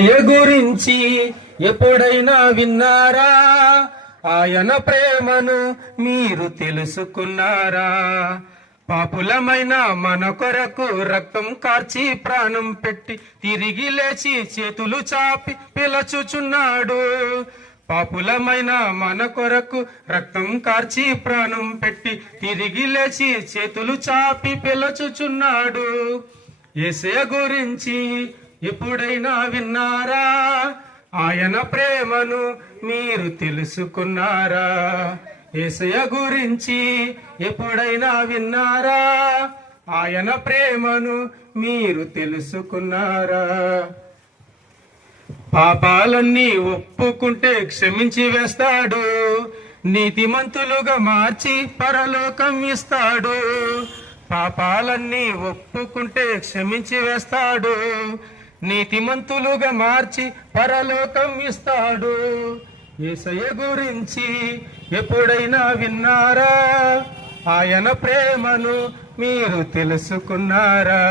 ఏ గురించి ఎప్పుడైనా విన్నారా? ఆయన ప్రేమను మీరు తెలుసుకున్నారా? పాపులమైన మన కొరకు రక్తం కార్చి ప్రాణం పెట్టి తిరిగి లేచి చేతులు చాపి పిలచుచున్నాడు. పాపులమైన మన కొరకు రక్తం కార్చి ప్రాణం పెట్టి తిరిగి లేచి చేతులు చాపి పిలచుచున్నాడు. యేసయ్య గురించి ఎప్పుడైనా విన్నారా? ఆయన ప్రేమను మీరు తెలుసుకున్నారా? యేసయ్య గురించి ఎప్పుడైనా విన్నారా? ఆయన ప్రేమను మీరు తెలుసుకున్నారా? పాపాలన్నీ ఒప్పుకుంటే క్షమించి వేస్తాడు, నీతిమంతులుగా మార్చి పరలోకం ఇస్తాడు. పాపాలన్నీ ఒప్పుకుంటే క్షమించి వేస్తాడు, నీతిమంతులుగా మార్చి పరలోకం ఇస్తాడు. యేసయ్య గురించి ఎప్పుడైనా విన్నారా? ఆయన ప్రేమను మీరు తెలుసుకున్నారా?